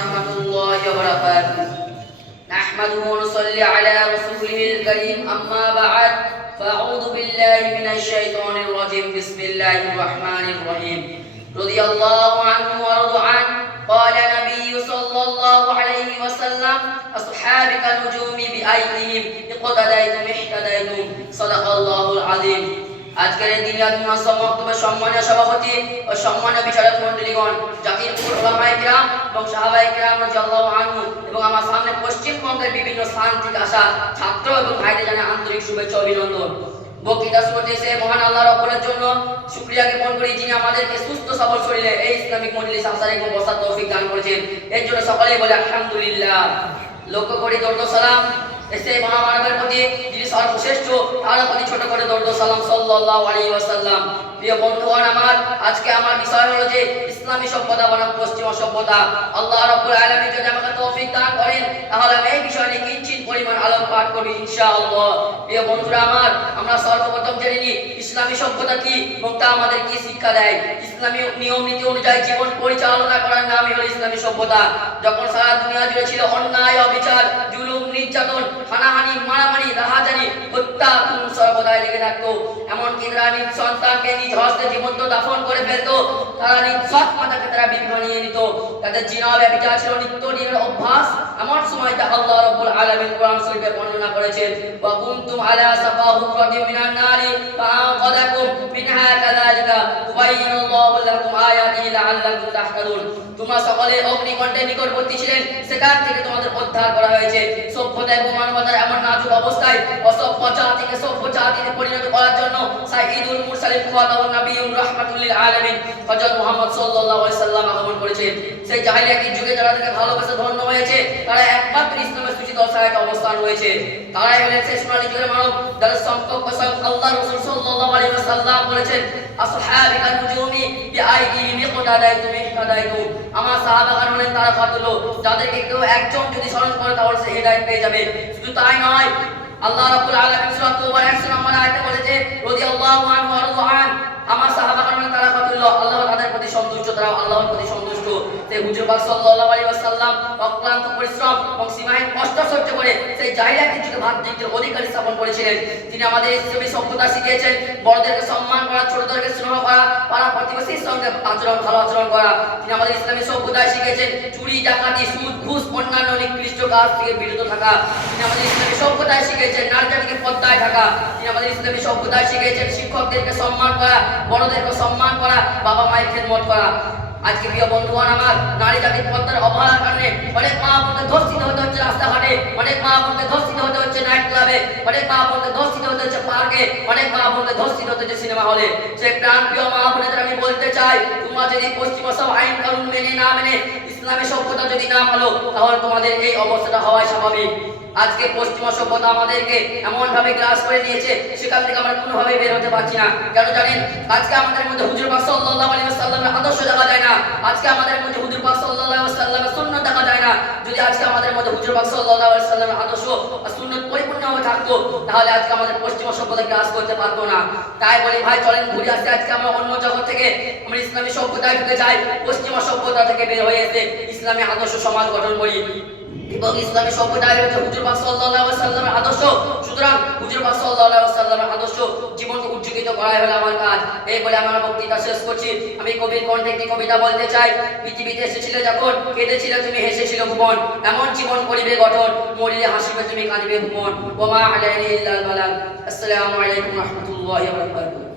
ورحمة الله وبركاته نحمده ونصلي على رسوله الكريم أما بعد فأعوذ بالله من الشيطان الرجيم بسم الله الرحمن الرحيم رضي الله عنه ورضوا عنه قال النبي صلى الله عليه وسلم أصحابك النجوم بأيديهم اقتديتم اهتديتم صدق الله العظيم আজকের দিনে বক্তব্যের সম্মানীয় সভাপতি ও সম্মানীয় বিচারক মণ্ডলীগণ, জাতির উলামায়ে কিরাম এবং সাহাবায়ে কিরাম রাদিয়াল্লাহু আনহু এবং আমার সামনে পশ্চিমবঙ্গের বিভিন্ন স্থান থেকে আসা ছাত্র এবং ভাইদের জানাই আন্তরিক শুভেচ্ছা ও অভিনন্দন। বক্তৃতা শুরুতে এসে মহান আল্লাহ রাব্বুলের জন্য শুকরিয়া জ্ঞাপন করি, যিনি আমাদেরকে সুস্থ সবল শরীরে এই ইসলামিক মজলিস আসার এবং বসার তৌফিক দান করেছেন। এর জন্য সকলেই বলে আলহামদুলিল্লাহ। লক্ষ্য করি দরুদ সালাম এসে মহামানবের প্রতি যিনি সর্বশ্রেষ্ঠ, তার প্রতি ছোট করে দরুদ সালাম সাল্লাল্লাহু আলাইহি ওয়াসাল্লাম। প্রিয় বন্ধুগণ, আজকে আমার বিষয় হলো যে ইসলামী সভ্যতা বনাম পশ্চিমা সভ্যতা। আল্লাহ রাব্বুল আলামিন যদি আমাকে তৌফিক দান করেন তাহলে আমি এই বিষয় নিয়ে কিঞ্চিত পরিমাণ আলোকপাত করব ইনশাআল্লাহ। প্রিয় বন্ধুরা আমরা সর্বপ্রথম জেনে নিই ইসলামী সভ্যতা কি এবং তা আমাদের কি শিক্ষা দেয়। ইসলামী নিয়ম নীতি অনুযায়ী জীবন পরিচালনা করার নামই হলো ইসলামী সভ্যতা। যখন সারা দুনিয়া জুড়ে ছিল অন্যায়, অবিচার, জুলুম, নির্যাতন, হানাহানি, মারামারি, রাহাজানি, হত্যা, খুন সর্বদাই লেগে থাকতো। এমনকি তারা নিজ সন্তানকে নিজ হস্তে জীবন্ত দাফন করে ফেলতো। তারা নিজ সৎ মাতাকে তারা বিবি বানিয়ে নিত। তাদের জিনা ব্যভিচার ছিল নিত্যদিনের অভ্যাস। এমন সময় তা আল্লাহ রাব্বুল আলামিন কোরআন শরীফে বর্ণনা করেছেন, ওয়া কুনতুম আলা সাফা হুফরাতিন মিনান নারি ফাআনকাদাকুম মিনহা কাযালিকা ইউবাইয়িনুল্লাহু লাকুম আয়াতিহি লাআল্লাকুম তাহতাদুন। তোমরা সকলে অগ্নিকণ্ঠের নিকটবর্তী ছিলেন, সেখান থেকে তোমাদের উদ্ধার করা হয়েছে। সভ্যতা এবং মানবতার এমন নাজুক অবস্থায় অসভ্য জাতিকে সভ্য জাতিতে পরিণত করার জন্য সাইয়্যিদুল মুরসালিন খাতামুন নবিয়্যিন রাহমাতুল লিল আলামিন হযরত মুহাম্মদ সাল্লাল্লাহু আলাইহি সাল্লাম আগমন করেছেন। সেই জাহেলিয়াতের যুগে যারা তাকে ভালোবেসে ধন্য হয়েছে, তারা একমাত্র ইসলামের সূচিত অসহায়তা অবস্থান রয়েছে। তারাই হলেন সেই সোনালী যুগের মানব যাদের সম্পর্ক স্বয়ং আল্লাহ রাসূল সাল্লাল্লাহু আলাইহি ওয়াসাল্লাম বলেছেন, আসহাবিকা নুজুমি বিআইদিহিম ইকতাদাইতুম ইহতাদাইতুম। আমার সাহাবাগণ হলেন তারা ফাতুলো, যাদেরকে কেউ একজন যদি স্মরণ করে তাহলে সে হেদায়েত পেয়ে যাবে। শুধু তাই নয়, আল্লাহ রাব্বুল আলামিন সূরা তাওবার 100 নম্বর আয়াতে বলেছে, রাদিয়াল্লাহু আনহু ওয়া রাদু আন। আমার সাহাবাগণ হলেন তারা ফাতুলো, আল্লাহ তাদের প্রতি সন্তুষ্ট, তারা আল্লাহর প্রতি সন্তুষ্ট। সেই হুজুর পাক সাল্লাল্লাহু আলাইহি ওয়াসাল্লাম অক্লান্ত পরিশ্রম এবং সীমাহীন কষ্ট সহ্য করে সেই জাহিলিয়াতের যুগে ভাতৃত্বের অধিকারী স্থাপন করেছিলেন। তিনি আমাদের ইসলামী সভ্যতা শিখিয়েছেন, বড়দেরকে সম্মান করা, ছোটদেরকে স্নেহ করা, পাড়া প্রতিবেশীর সঙ্গে ভালো আচরণ করা। তিনি আমাদের ইসলামী সভ্যতায় শিখিয়েছেন চুরি, ডাকাতি, সুদ, ঘুষ, অন্যান্য নিকৃষ্ট কাজ থেকে বিরত থাকা। তিনি আমাদের ইসলামী সভ্যতায় শিখিয়েছেন নারী জাতিকে পর্দায় থাকা। তিনি আমাদের ইসলামী সভ্যতায় শিখিয়েছেন শিক্ষকদেরকে সম্মান করা, বড়দেরকে সম্মান করা, বাবা মায়ের খেদমত করা। আজকে প্রিয় বন্ধুগণ, নারী জাতির পর্দার অবহেলার কারণে অনেক মা বোনকে ধর্ষিত হতে হচ্ছে রাস্তাঘাটে, অনেক মা বোনকে ধর্ষিত হতে হচ্ছে নাইট ক্লাবে, অনেক মা বোনকে ধর্ষিত হতে হচ্ছে পার্কে, অনেক মা বোনকে ধর্ষিত হতে হচ্ছে সিনেমা হলে। সেই প্রাণ প্রিয় মা বোনেদের আমি বলতে চাই, তোমরা যদি পশ্চিমা সব আইন কানুন মেনে না মেনে ইসলামী সভ্যতা যদি না মানো, তাহলে তোমাদের এই অবস্থাটা হওয়াই স্বাভাবিক। আজকে পশ্চিমা সভ্যতা আমাদেরকে এমন ভাবে গ্রাস করে নিয়েছে, সেখান থেকে আমরা কোনোভাবে বের হতে পারছি না। কেন জানেন? আজকে আমাদের মধ্যে হুজুর পাক সাল্লাল্লাহু আলাইহি ওয়াসাল্লামের আদর্শ দেখা যায় না। আজকে আমাদের মধ্যে হুজুর পাক সাল্লাল্লাহু আলাইহি ওয়াসাল্লামের সুন্নাত দেখা যায় না। যদি আজকে আমাদের মধ্যে হুজুর পাক সাল্লাল্লাহু আলাইহি ওয়াসাল্লামের আদর্শ আর সুন্নাত পরিপূর্ণভাবে থাকতো, তাহলে আজকে আমাদের পশ্চিমা সভ্যতা গ্রাস করতে পারতো না। তাই বলি ভাই, চলেন ঘুরে আসতে আজকে আমরা অন্য জগৎ থেকে আমরা ইসলামী সভ্যতায় ঢুকে যাই, পশ্চিমা সভ্যতা থেকে বের হয়ে এসে ইসলামী আদর্শ সমাজ গঠন করি। এবং ইসলামী সভ্যতায় রয়েছে হুজুর পাক সাল্লাল্লাহু আলাইহি ওয়াসাল্লামের আদর্শ। সুতরাং হুজুর পাক সাল্লাল্লাহু আলাইহি ওয়াসাল্লামের আদর্শ জীবনকে উজ্জীবিত করাই হলো আমার কাজ। এই বলে আমার বক্তৃতা শেষ করছি। আমি কবির কণ্ঠে একটি কবিতা বলতে চাই। পৃথিবীতে এসেছিলে যখন, কেঁদেছিলে তুমি, হেসেছিলে ভুবন, এমন জীবন করিবে গঠন, মরিলে হাসিবে তুমি, কাঁদিবে ভুবন। ওয়া মা আলাইনা ইল্লাল বালাগ। আসসালামু আলাইকুম ওয়া রাহমাতুল্লাহি ওয়া বারাকাতুহু।